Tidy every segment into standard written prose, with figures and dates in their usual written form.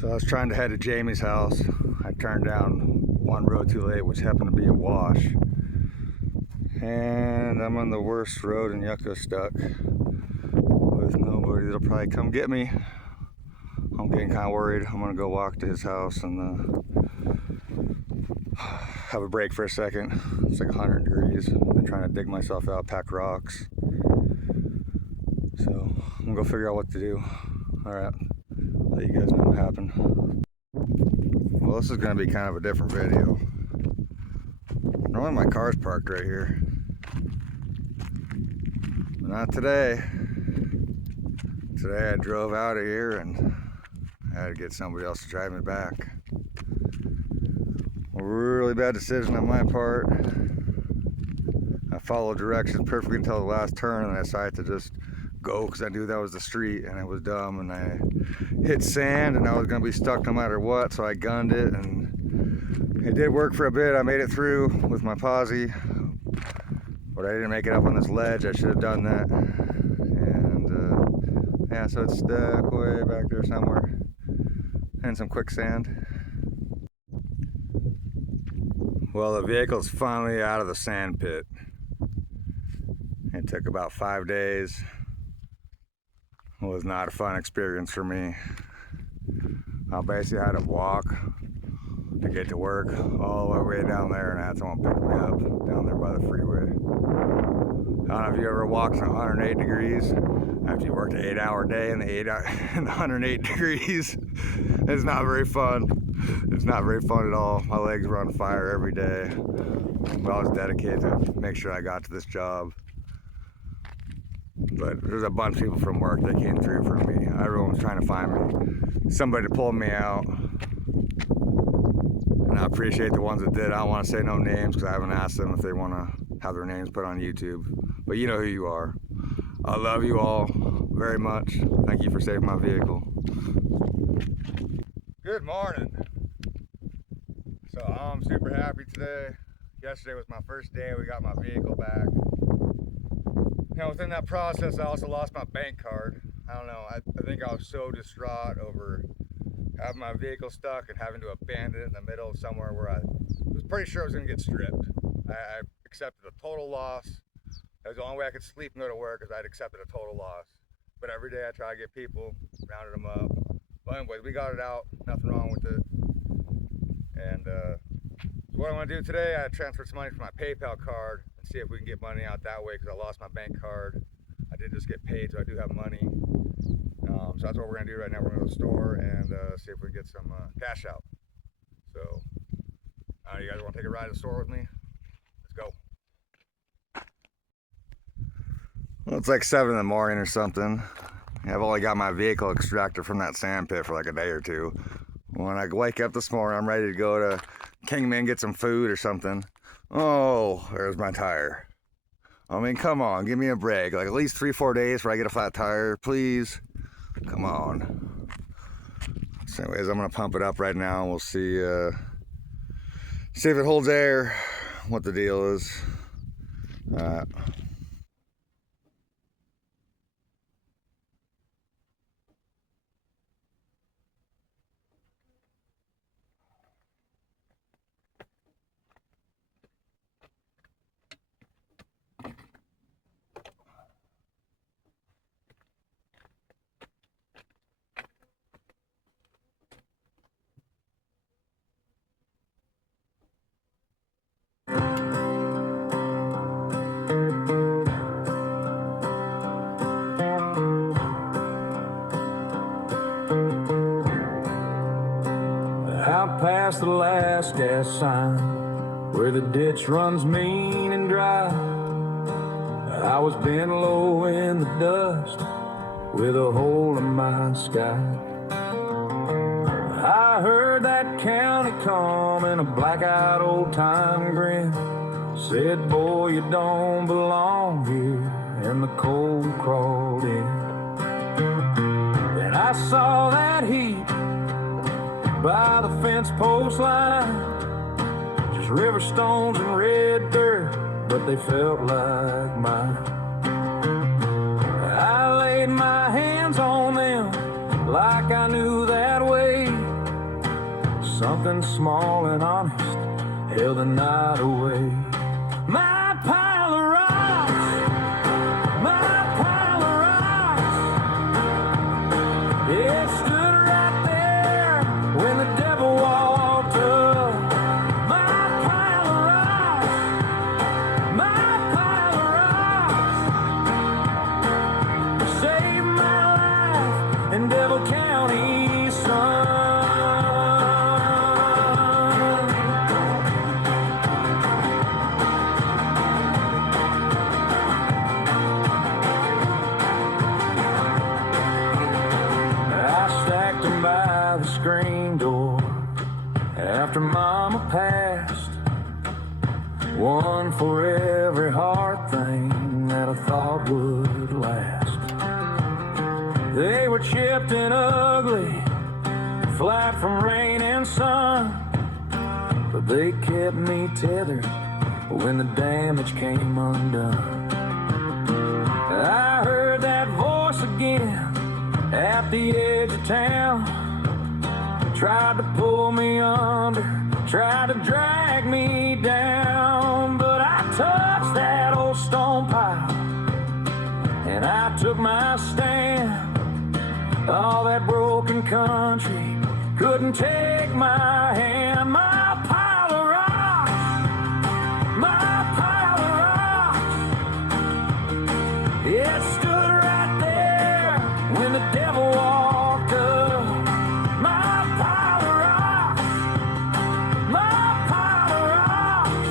So I was trying to head to Jamie's house. I turned down one road too late, which happened to be a wash. And I'm on the worst road in Yucca, stuck with nobody that'll probably come get me. I'm getting kind of worried. I'm gonna go walk to his house and have a break for a second. It's like 100 degrees. I've been trying to dig myself out, pack rocks. So I'm gonna go figure out what to do. All right, let you guys know what happened. Well, this is gonna be kind of a different video. Normally my car's parked right here, but not today. Today I drove out of here and I had to get somebody else to drive me back. A really bad decision on my part. I followed directions perfectly until the last turn and I decided to just go because I knew that was the street, and it was dumb, and I hit sand and I was going to be stuck no matter what, so I gunned it, and it did work for a bit. I made it through with my posse, but I didn't make it up on this ledge. I should have done that. And yeah, so it's stuck way back there somewhere in some quicksand. Well, the vehicle's finally out of the sand pit. It took about 5 days. It was not a fun experience for me. I basically had to walk to get to work all the way down there, and I had someone pick me up down there by the freeway. I don't know if you ever walked in 108 degrees after you worked an 8-hour day in the 108 degrees. It's not very fun. It's not very fun at all. My legs were on fire every day. But I was dedicated to make sure I got to this job. But there's a bunch of people from work that came through for me. Everyone was trying to find me somebody to pull me out. And I appreciate the ones that did. I don't want to say no names because I haven't asked them if they want to have their names put on YouTube. But you know who you are. I love you all very much. Thank you for saving my vehicle. Good morning. So I'm super happy today. Yesterday was my first day. We got my vehicle back. Now within that process, I also lost my bank card. I don't know, I think I was so distraught over having my vehicle stuck and having to abandon it in the middle of somewhere where I was pretty sure I was gonna get stripped. I accepted a total loss. That was the only way I could sleep and go to work, is I'd accepted a total loss. But every day I try to get people, rounded them up. But anyways, we got it out, nothing wrong with it. And so what I want to do today, I transferred some money from my PayPal card and see if we can get money out that way, because I lost my bank card. I did just get paid, so I do have money. So that's what we're going to do right now. We're going to go to the store and see if we can get some cash out. So, you guys want to take a ride to the store with me? Let's go. Well, it's like 7 in the morning or something. I've only got my vehicle extracted from that sand pit for like a day or two. When I wake up this morning, I'm ready to go to Kingman, get some food or something. Oh, there's my tire. I mean, come on, give me a break. Like at least 3-4 days before I get a flat tire, please. Come on. So anyways, I'm gonna pump it up right now and we'll see if it holds air, what the deal is. Out past the last gas sign, where the ditch runs mean and dry, I was bent low in the dust with a hole in my sky. I heard that county coming, a black-eyed old-time grin, said, boy, you don't belong here, and the cold crawled in. Then I saw that heap by the fence post line, just river stones and red dirt, but they felt like mine. I laid my hands on them like I knew that way something small and honest held the night away. My pile of rocks, my pile of rocks, it stood right there when the devil walked up. My pile of rocks, my pile of rocks, saved my life in Devil County, son. By the screen door after Mama passed, one for every hard thing that I thought would last. They were chipped and ugly, flat from rain and sun, but they kept me tethered when the damage came undone. I heard that voice again at the edge of town, tried to pull me under, tried to drag me down, but I touched that old stone pile and I took my stand. All that broken country couldn't take my hand. My pile of rocks, my pile of rocks, it stood right there when the devil walked up. My pile of rocks, my pile of rocks,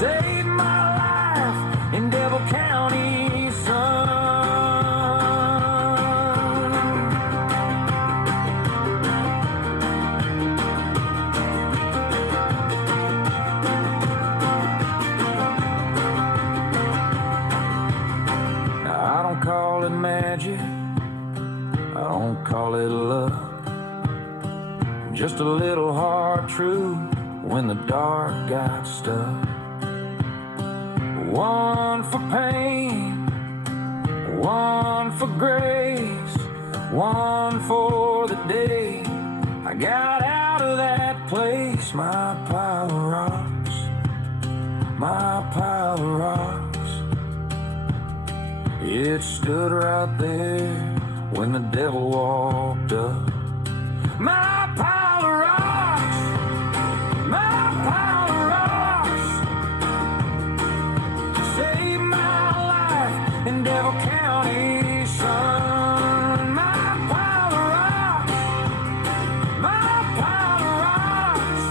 saved my life in Devil County, son. Now, I don't call it magic, I don't call it luck, just a little hard truth when the dark got stuck. One for pain, one for grace, one for the day I got out of that place. My pile of rocks, my pile of rocks, it stood right there when the devil walked up. My pile of rocks, my pile of rocks, saved my life in Devil County, son. My pile of rocks, my pile of rocks,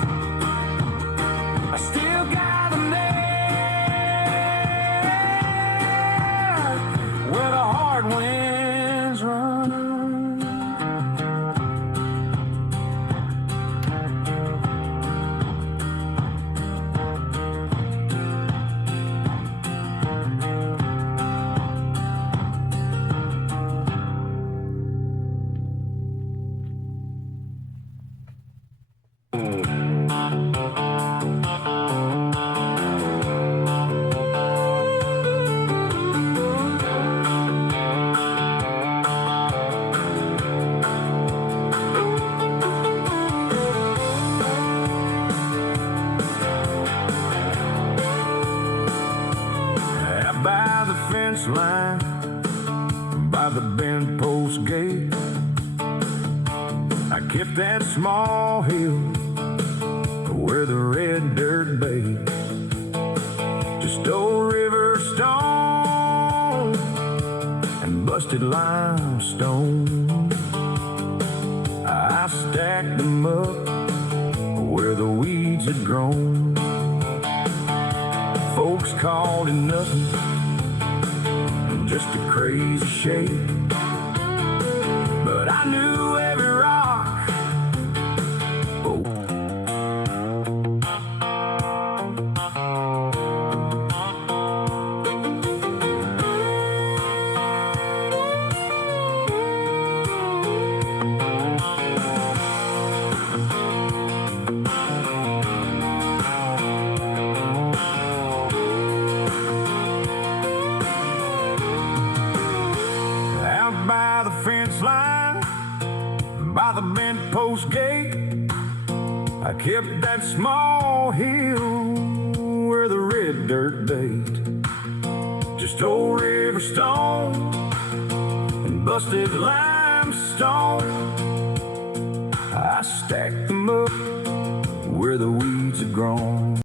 I still got them there where the hard winds run. Out by the fence line, by the bent post gate, I kept that small hill where the red dirt bathed. Just old river stone and busted limestone. I stacked them up where the weeds had grown. Folks called it nothing, just a crazy shape, but I knew every rock. Oh. Out by the bent post gate. I kept that small hill where the red dirt bait. Just old river stone and busted limestone. I stacked them up where the weeds had grown.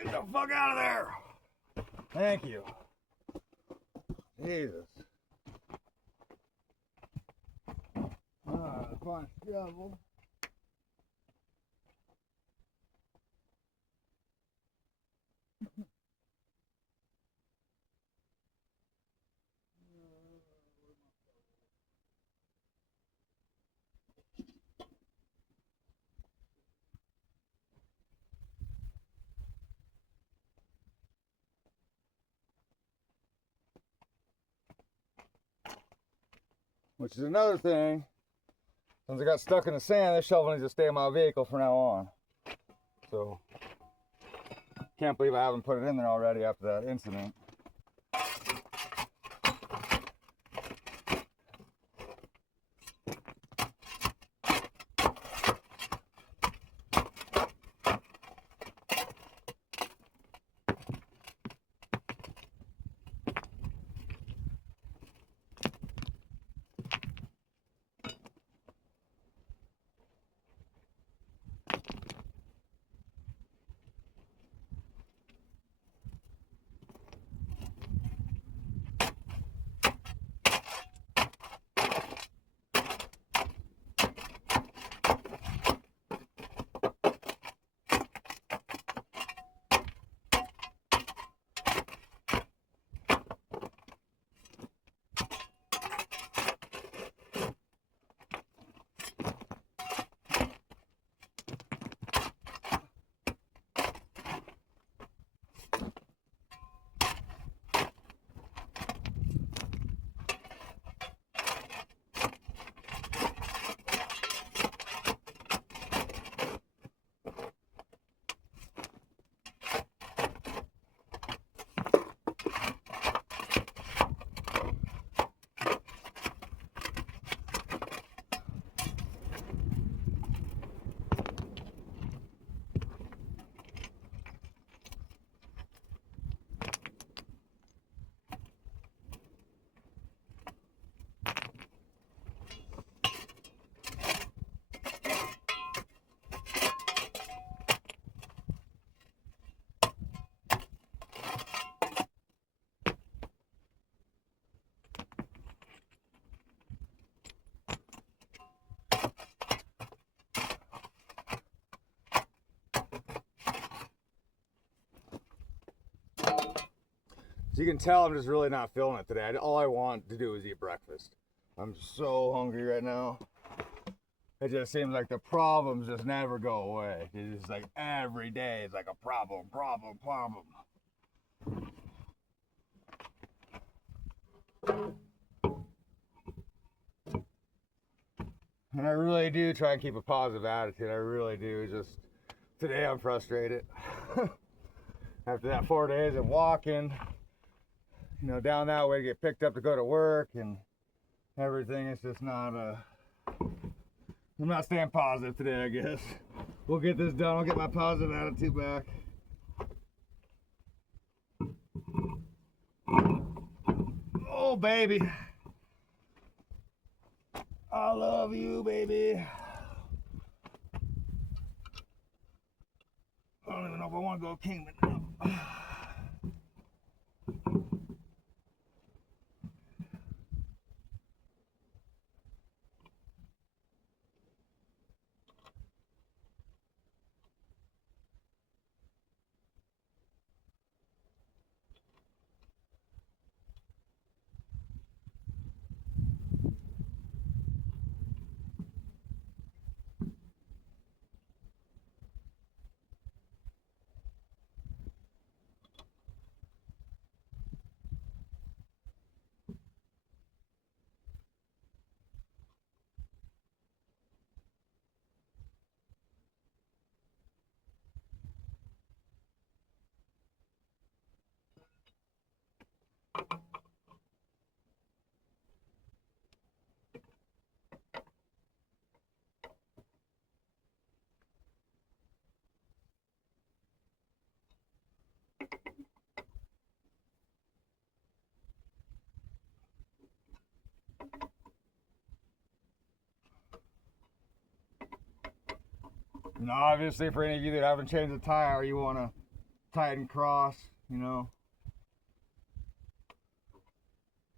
Get the fuck out of there! Thank you. Jesus. Fine shovel. Which is another thing. Since I got stuck in the sand, this shovel needs to stay in my vehicle from now on. So, can't believe I haven't put it in there already after that incident. So you can tell I'm just really not feeling it today. All I want to do is eat breakfast. I'm so hungry right now. It just seems like the problems just never go away. It's just like every day it's like a problem. And I really do try and keep a positive attitude. I really do. Just today I'm frustrated. After that 4 days of walking, you know, down that way to get picked up to go to work and everything, it's just not I'm not staying positive today, I guess. We'll get this done. I'll get my positive attitude back. Oh, baby. I love you, baby. I don't even know if I want to go Kingman now. And obviously, for any of you that haven't changed the tire, you want to tighten cross, you know.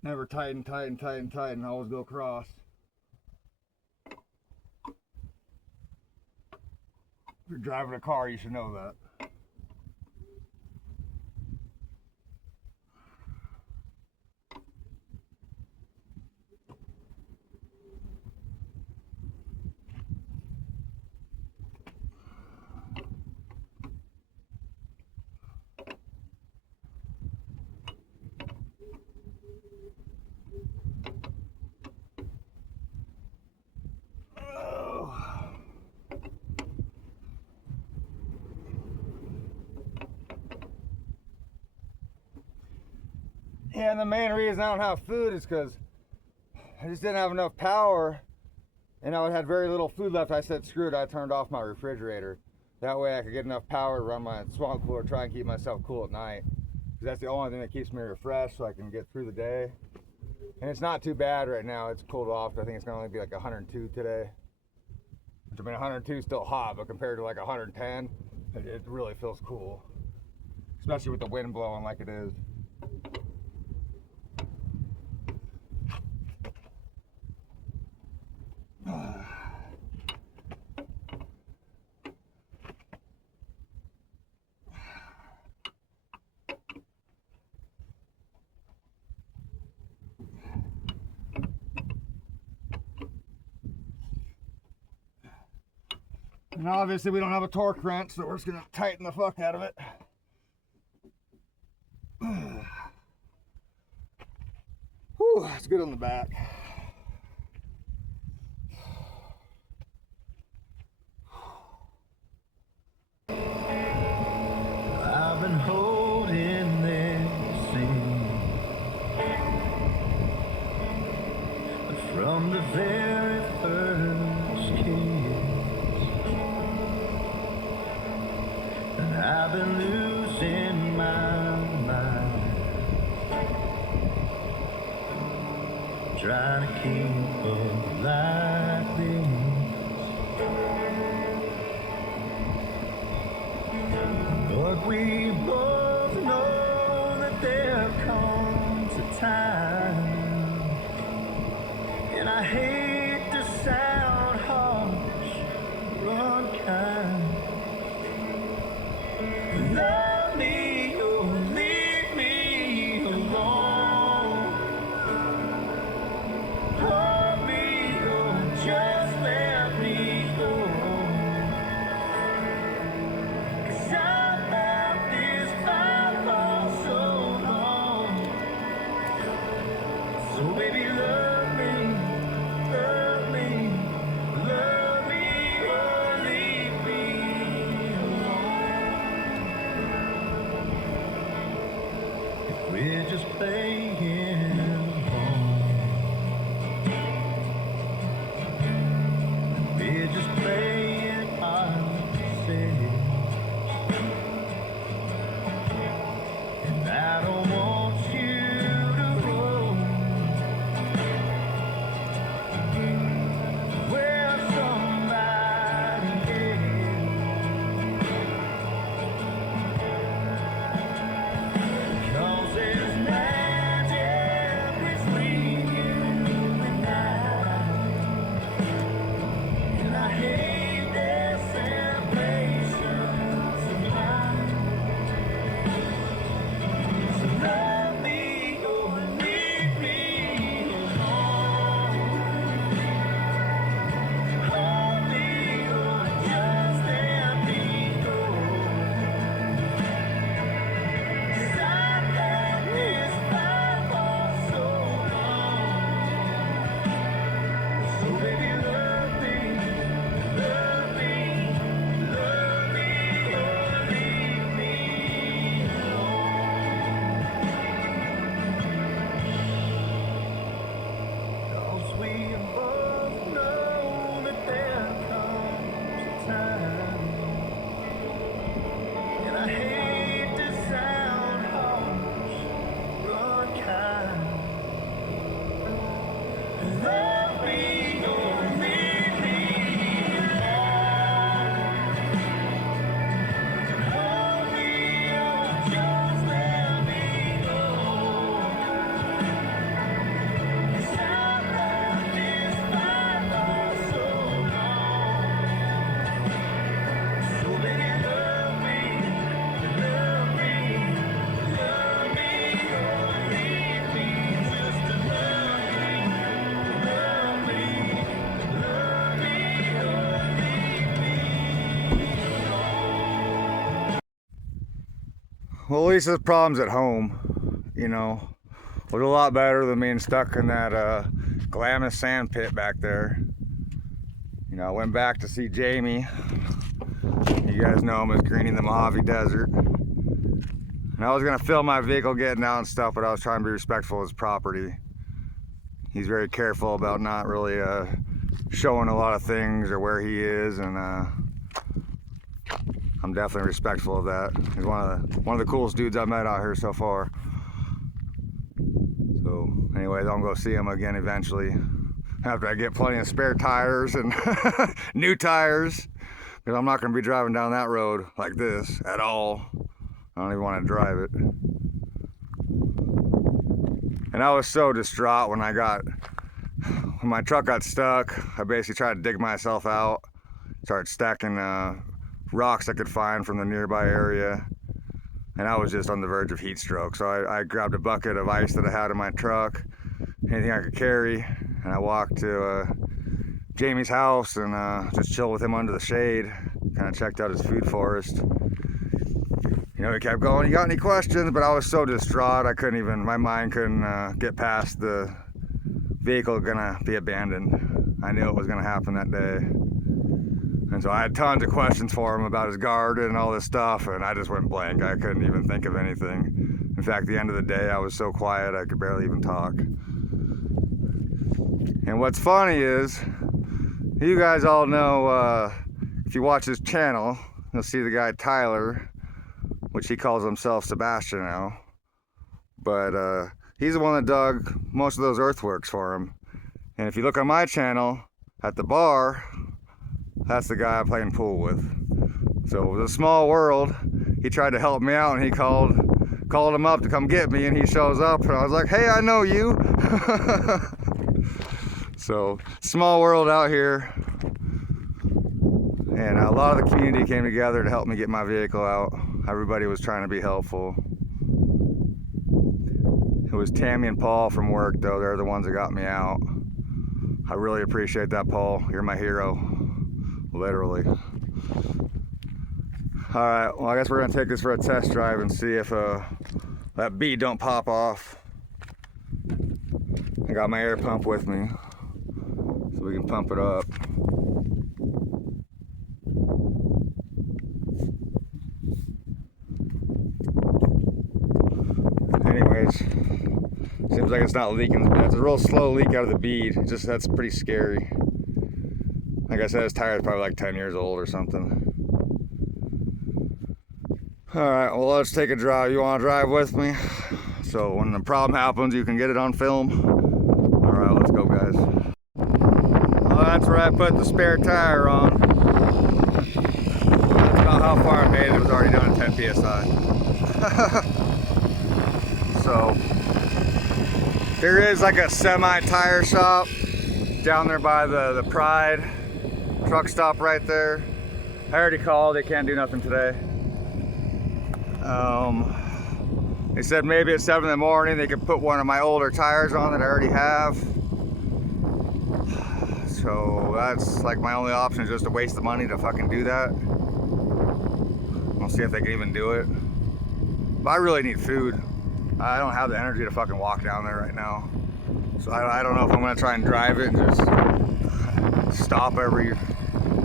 Never tighten, tighten, tighten, tighten, always go cross. If you're driving a car, you should know that. Yeah, and the main reason I don't have food is because I just didn't have enough power, and I had very little food left. I said, screw it, I turned off my refrigerator. That way I could get enough power to run my swamp cooler, try and keep myself cool at night. Because that's the only thing that keeps me refreshed so I can get through the day. And it's not too bad right now. It's cooled off. I think it's going to only be like 102 today. Which, I mean, 102 is still hot, but compared to like 110, it really feels cool. Especially with the wind blowing like it is. And obviously we don't have a torque wrench, so we're just gonna tighten the fuck out of it. Whew, that's good on the back. I've been holding this in from the very first kiss, and I've been losing my mind, trying Well, at least there's problems at home, you know. It was a lot better than being stuck in that Glamis sand pit back there. You know, I went back to see Jamie. You guys know him as Greenie in the Mojave Desert. And I was gonna film my vehicle getting out and stuff, but I was trying to be respectful of his property. He's very careful about not really showing a lot of things or where he is, and I'm definitely respectful of that. He's one of the coolest dudes I've met out here so far. So anyways, I'm gonna go see him again eventually after I get plenty of spare tires and new tires, because I'm not gonna be driving down that road like this at all. I don't even want to drive it. And I was so distraught when my truck got stuck. I basically tried to dig myself out, started stacking rocks I could find from the nearby area, and I was just on the verge of heat stroke. So I grabbed a bucket of ice that I had in my truck, anything I could carry, and I walked to Jamie's house and just chilled with him under the shade, kind of checked out his food forest. You know, he kept going, "You got any questions?" But I was so distraught, my mind couldn't get past the vehicle gonna be abandoned. I knew it was gonna happen that day. And so I had tons of questions for him about his garden and all this stuff, and I just went blank. I couldn't even think of anything. In fact, at the end of the day, I was so quiet I could barely even talk. And what's funny is, you guys all know, if you watch his channel, you'll see the guy Tyler, which he calls himself Sebastian now. But he's the one that dug most of those earthworks for him. And if you look on my channel, at the bar, that's the guy I'm playing pool with. So it was a small world. He tried to help me out, and he called him up to come get me, and he shows up, and I was like, "Hey, I know you." So small world out here. And a lot of the community came together to help me get my vehicle out. Everybody was trying to be helpful. It was Tammy and Paul from work, though. They're the ones that got me out. I really appreciate that, Paul. You're my hero. Literally. Alright, well, I guess we're gonna take this for a test drive and see if that bead don't pop off. I got my air pump with me, so we can pump it up. Anyways, seems like it's not leaking. It's a real slow leak out of the bead. That's pretty scary. Like I said, his tire's probably like 10 years old or something. Alright, well, let's take a drive. You want to drive with me? So when the problem happens, you can get it on film. Alright, let's go, guys. Well, that's where I put the spare tire on. That's about how far I made it. It was already done at 10 psi. So there is like a semi-tire shop down there by the Pride truck stop right there. I already called. They can't do nothing today. They said maybe at 7 in the morning they could put one of my older tires on that I already have. So that's like my only option, is just to waste the money to fucking do that. We'll see if they can even do it. But I really need food. I don't have the energy to fucking walk down there right now. So I don't know if I'm gonna try and drive it and just stop every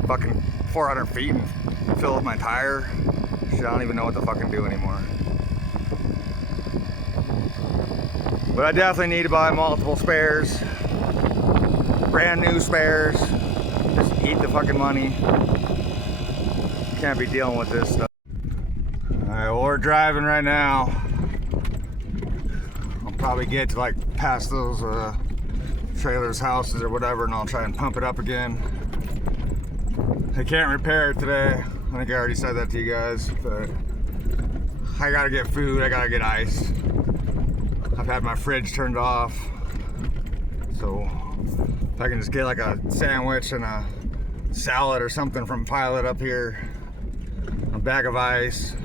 fucking 400 feet and fill up my tire. Shit, I don't even know what to fucking do anymore. But I definitely need to buy multiple spares. Brand new spares. Just eat the fucking money. Can't be dealing with this stuff. Alright, well, we're driving right now. I'll probably get to like past those trailers, houses or whatever, and I'll try and pump it up again. I can't repair it today. I think I already said that to you guys, but I gotta get food, I gotta get ice. I've had my fridge turned off, so if I can just get like a sandwich and a salad or something from Pilot up here, a bag of ice.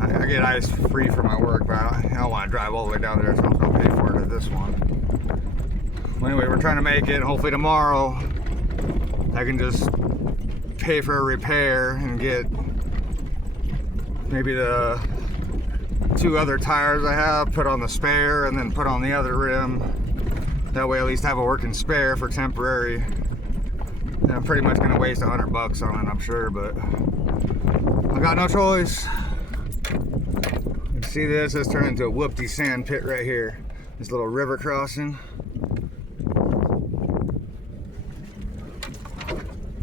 I get ice free for my work, but I don't want to drive all the way down there, so I'll pay for it at this one. Well, anyway, we're trying to make it. Hopefully tomorrow I can just pay for a repair and get maybe the 2 other tires I have, put on the spare and then put on the other rim. That way at least I have a working spare for temporary. And I'm pretty much gonna waste $100 on it, I'm sure, but I got no choice. You see this? It's turned into a whoopty sand pit right here. This little river crossing.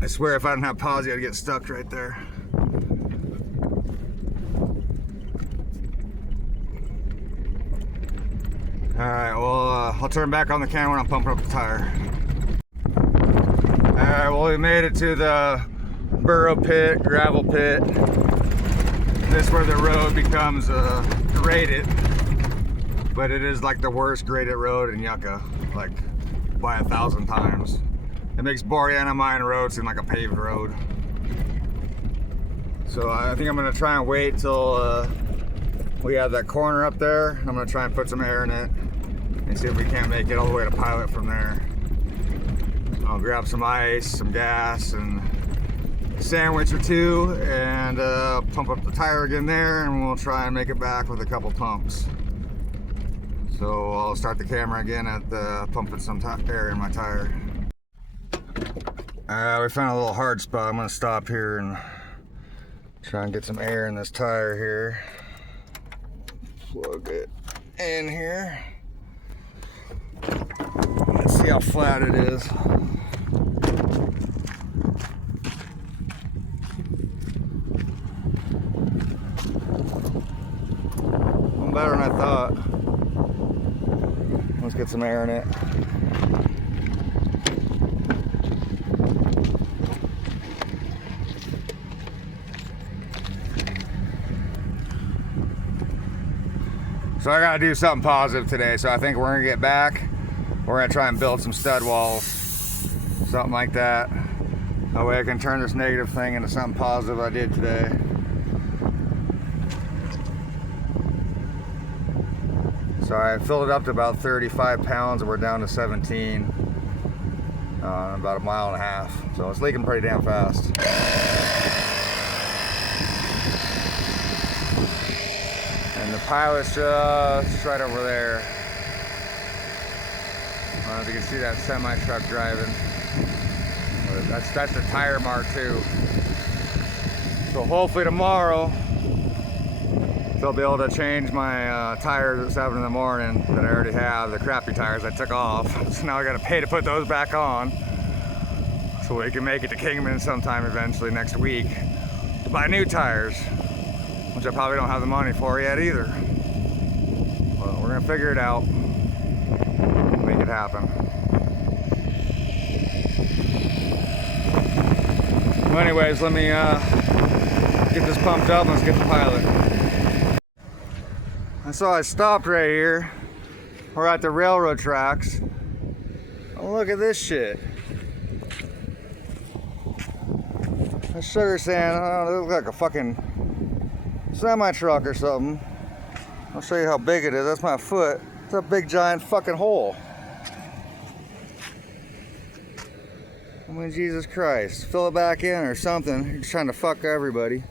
I swear if I didn't have posi, I'd get stuck right there. Alright, well, I'll turn back on the camera when I'm pumping up the tire. Alright, well, we made it to the burrow pit, gravel pit. This is where the road becomes graded, but it is like the worst graded road in Yucca, like by 1,000 times. It makes Boreana Mine Road seem like a paved road. So I think I'm gonna try and wait till we have that corner up there. I'm gonna try and put some air in it and see if we can't make it all the way to Pilot from there. I'll grab some ice, some gas, and a sandwich or 2, and pump up the tire again there, and we'll try and make it back with a couple pumps. So I'll start the camera again at the pumping some air in my tire. We found a little hard spot. I'm gonna stop here and try and get some air in this tire here. Plug it in here. Let's see how flat it is. Better than I thought. Let's get some air in it. So I gotta do something positive today, so I think we're gonna get back. We're gonna try and build some stud walls, something like that. That way I can turn this negative thing into something positive I did today. So I filled it up to about 35 pounds and we're down to 17 in about 1.5 miles. So it's leaking pretty damn fast. And the Pilot's just right over there. I don't know if you can see that semi truck driving. But that's the tire mark too. So hopefully tomorrow they'll be able to change my tires at 7 in the morning that I already have, the crappy tires I took off. So now I gotta pay to put those back on so we can make it to Kingman sometime eventually next week to buy new tires, which I probably don't have the money for yet either. But we're gonna figure it out, make it happen. Well, anyways, let me get this pumped up and let's get the Pilot. So I stopped right here. We're at the railroad tracks. Oh, look at this shit. That's sugar sand. Oh, it looks like a fucking semi-truck or something. I'll show you how big it is. That's my foot. It's a big giant fucking hole. I mean, Jesus Christ. Fill it back in or something. You're just trying to fuck everybody.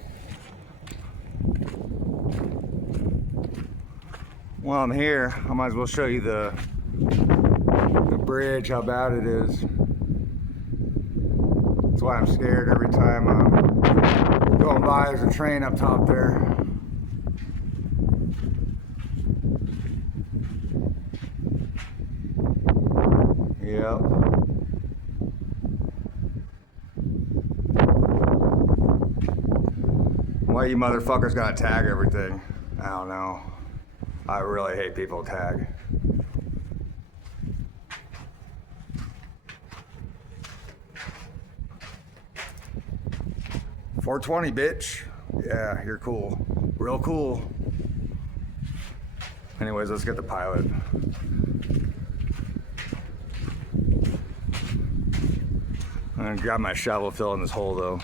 While I'm here, I might as well show you the bridge, how bad it is. That's why I'm scared every time I'm going by. There's a train up top there. Yep. Why you motherfuckers gotta tag everything? I don't know. I really hate people tag. $420, bitch. Yeah, you're cool. Real cool. Anyways, let's get the Pilot. I'm gonna grab my shovel, fill in this hole though,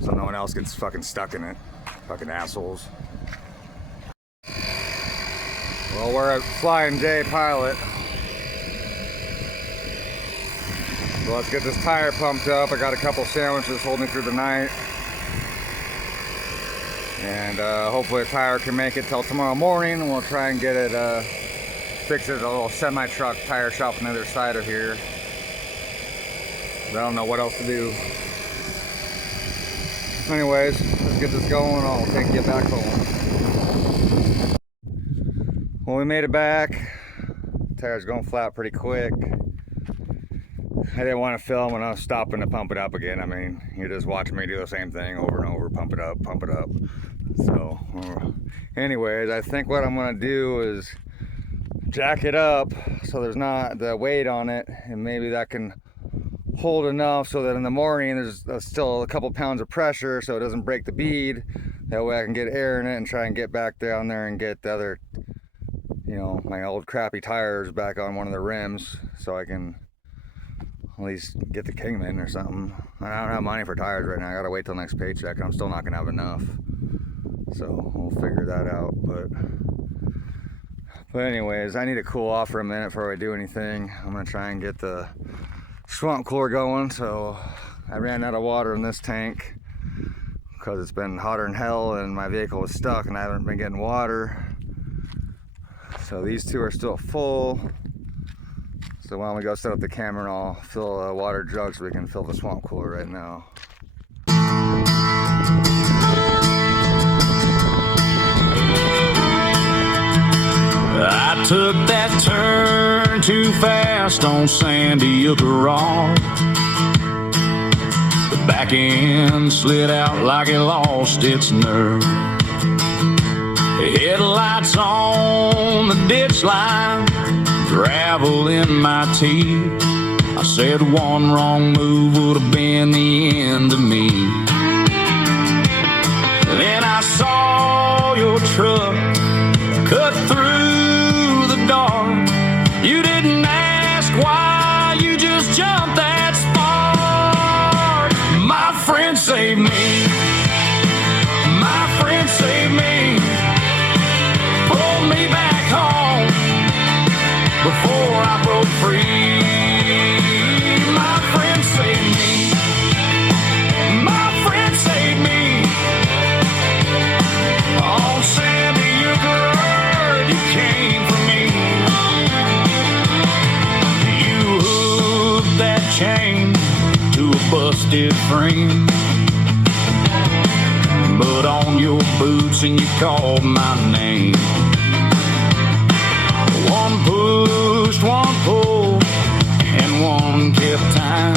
so no one else gets fucking stuck in it. Fucking assholes. Well, we're at Flying J Pilot. So let's get this tire pumped up. I got a couple sandwiches holding me through the night. And hopefully the tire can make it till tomorrow morning, and we'll try and get it fixed at a little semi-truck tire shop on the other side of here. I don't know what else to do. Anyways, let's get this going. I'll take you back home. Well, we made it back. Tire's going flat pretty quick. I didn't want to film when I was stopping to pump it up again. I mean, you're just watching me do the same thing over and over, pump it up, pump it up. So, anyways, I think what I'm gonna do is jack it up so there's not the weight on it, and maybe that can hold enough so that in the morning there's still a couple pounds of pressure so it doesn't break the bead. That way I can get air in it and try and get back down there and get the other, you know, my old crappy tires back on one of the rims, so I can at least get the Kingman or something. I don't have money for tires right now. I gotta wait till next paycheck, and I'm still not gonna have enough. So we'll figure that out. But anyways, I need to cool off for a minute before I do anything. I'm gonna try and get the swamp cooler going. So I ran out of water in this tank because it's been hotter than hell and my vehicle was stuck and I haven't been getting water. So these two are still full. So why don't we go set up the camera and I'll fill a water jug so we can fill the swamp cooler right now. I took that turn too fast on Sandy Hook Road. The back end slid out like it lost its nerve. Headlights on the ditch line, gravel in my teeth. I said one wrong move would have been the end of me. Then I saw your truck cut through the dark. You didn't ask why, you just jumped that spark. My friend saved me. My friend saved me. Pulled me back home before I broke free. My friend saved me. My friend saved me. On Sandy Hook Road, you came for me. You hooked that chain to a busted frame, put on your boots and you called my name. One pushed, one pulled, and one kept time.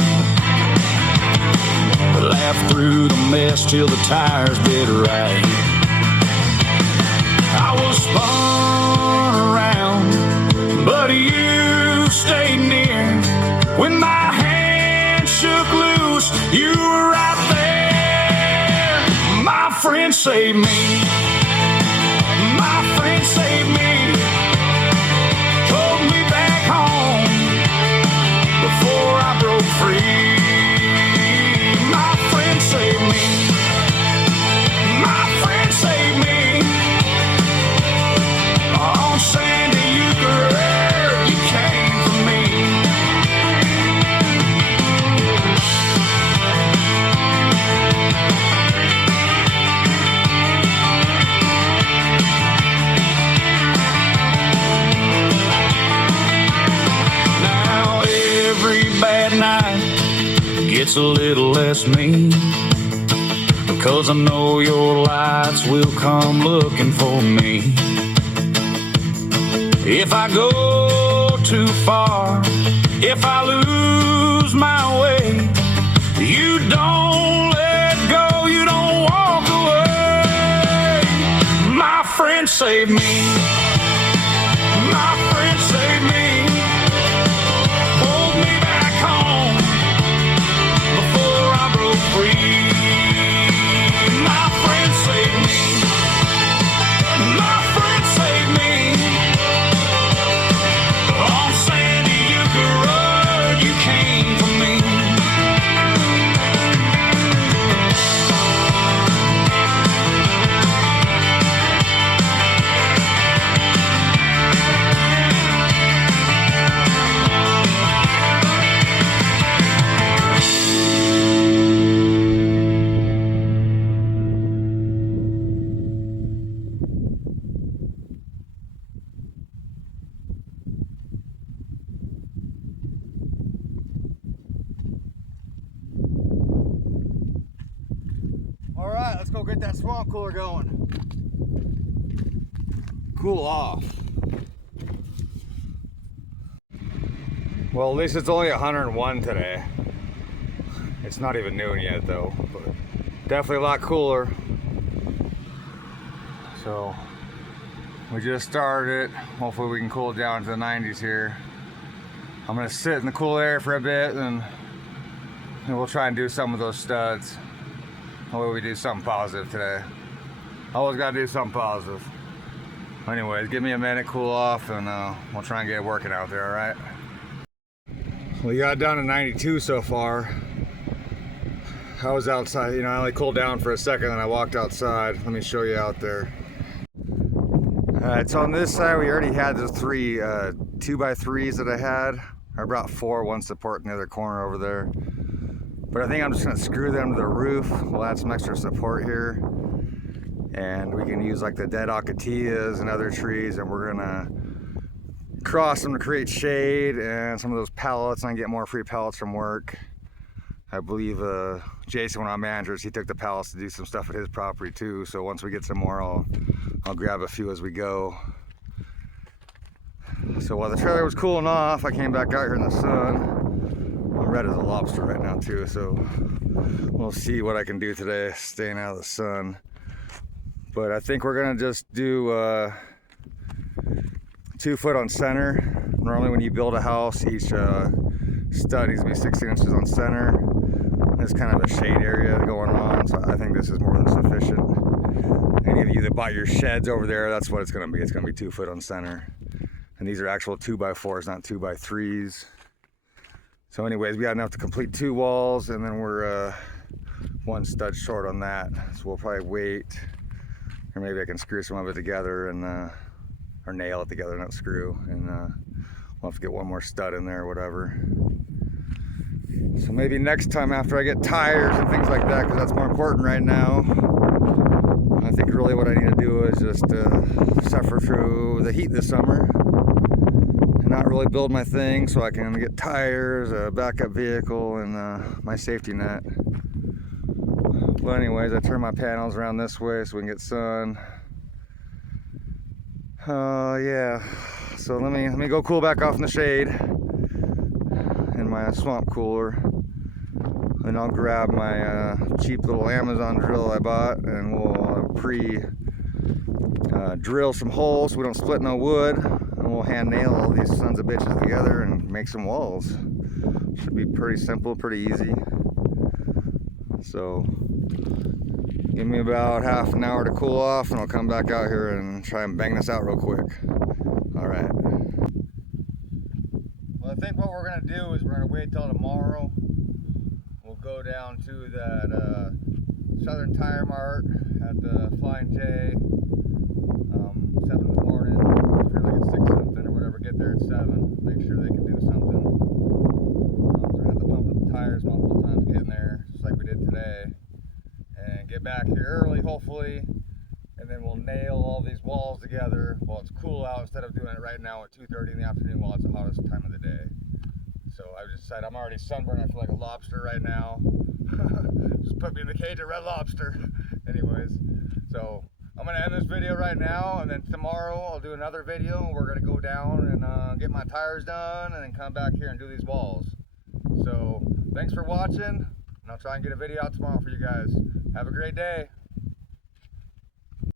Laughed through the mess till the tires did right. I was spun around, but you stayed near. When my hand shook loose, you were right there. My friend saved me. My friend saved me. Pulled me back home before I broke free. My friend saved me. My friend saved me. On Sandy Hook Road, you came for me. Now every bad night gets a little less mean, because I know your lights will come looking for me. If I go too far, if I lose my way, you don't let go, you don't walk away. My friend saved me. My friend saved me. Pulled me back home before I broke free. My friend saved me. My friend saved me. On Sandy Hook Road, you came for me. right, let's go get that swamp cooler going. Cool off. Well, at least it's only 101 today. It's not even noon yet though, but definitely a lot cooler. So we just started it. Hopefully we can cool it down to the 90s here. I'm gonna sit in the cool air for a bit and we'll try and do some of those studs. Hopefully we do something positive today. Always gotta do something positive. Anyways, give me a minute, cool off, and we'll try and get it working out there, all right? We got down to 92 so far. I was outside, you know, I only cooled down for a second and I walked outside. Let me show you out there. So on this side, we already had the three 2x3s that I had. I brought 4, one supporting the other corner over there. But I think I'm just gonna screw them to the roof. We'll add some extra support here. And we can use like the dead acatillas and other trees, and we're gonna cross them to create shade and some of those pellets, and I get more free pellets from work. I believe Jason, one of our managers, he took the pallets to do some stuff at his property too. So once we get some more, I'll grab a few as we go. So while the trailer was cooling off, I came back out here in the sun. I'm red as a lobster right now too, so we'll see what I can do today, staying out of the sun. But I think we're gonna just do 2 foot on center. Normally when you build a house, each stud needs to be 16 inches on center. There's kind of a shade area going on, so I think this is more than sufficient. Any of you that buy your sheds over there, that's what it's gonna be. It's gonna be 2 foot on center. And these are actual 2x4s, not 2x3s. So anyways, we got enough to complete 2 walls, and then we're 1 stud short on that. So we'll probably wait. Or maybe I can screw some of it together and or nail it together, not screw, and we'll have to get 1 more stud in there or whatever. So maybe next time after I get tires and things like that, because that's more important right now. I think really what I need to do is just suffer through the heat this summer and not really build my thing so I can get tires, a backup vehicle, and my safety net. But anyways, I turn my panels around this way so we can get sun. Yeah. So let me go cool back off in the shade in my swamp cooler. Then I'll grab my cheap little Amazon drill I bought, and we'll drill some holes so we don't split no wood, and we'll hand nail all these sons of bitches together and make some walls. Should be pretty simple, pretty easy. So give me about half an hour to cool off, and I'll come back out here and try and bang this out real quick. All right. Well, I think what we're gonna do is we're gonna wait till tomorrow. We'll go down to that Southern Tire Mart at the Flying J, 7 in the morning. If you're like at 6 something or whatever, get there at 7. Make sure they can do something. So we're gonna have to pump up the tires multiple times getting there, just like we did today. And get back here early, hopefully, and then we'll nail all these walls together while it's cool out, instead of doing it right now at 2:30 in the afternoon while it's the hottest time of the day. So I just decided I'm already sunburned. I feel like a lobster right now. Just put me in the cage of Red Lobster. Anyways, so I'm gonna end this video right now, and then tomorrow I'll do another video, and we're gonna go down and get my tires done, and then come back here and do these walls. So thanks for watching, and I'll try and get a video out tomorrow for you guys. Have a great day.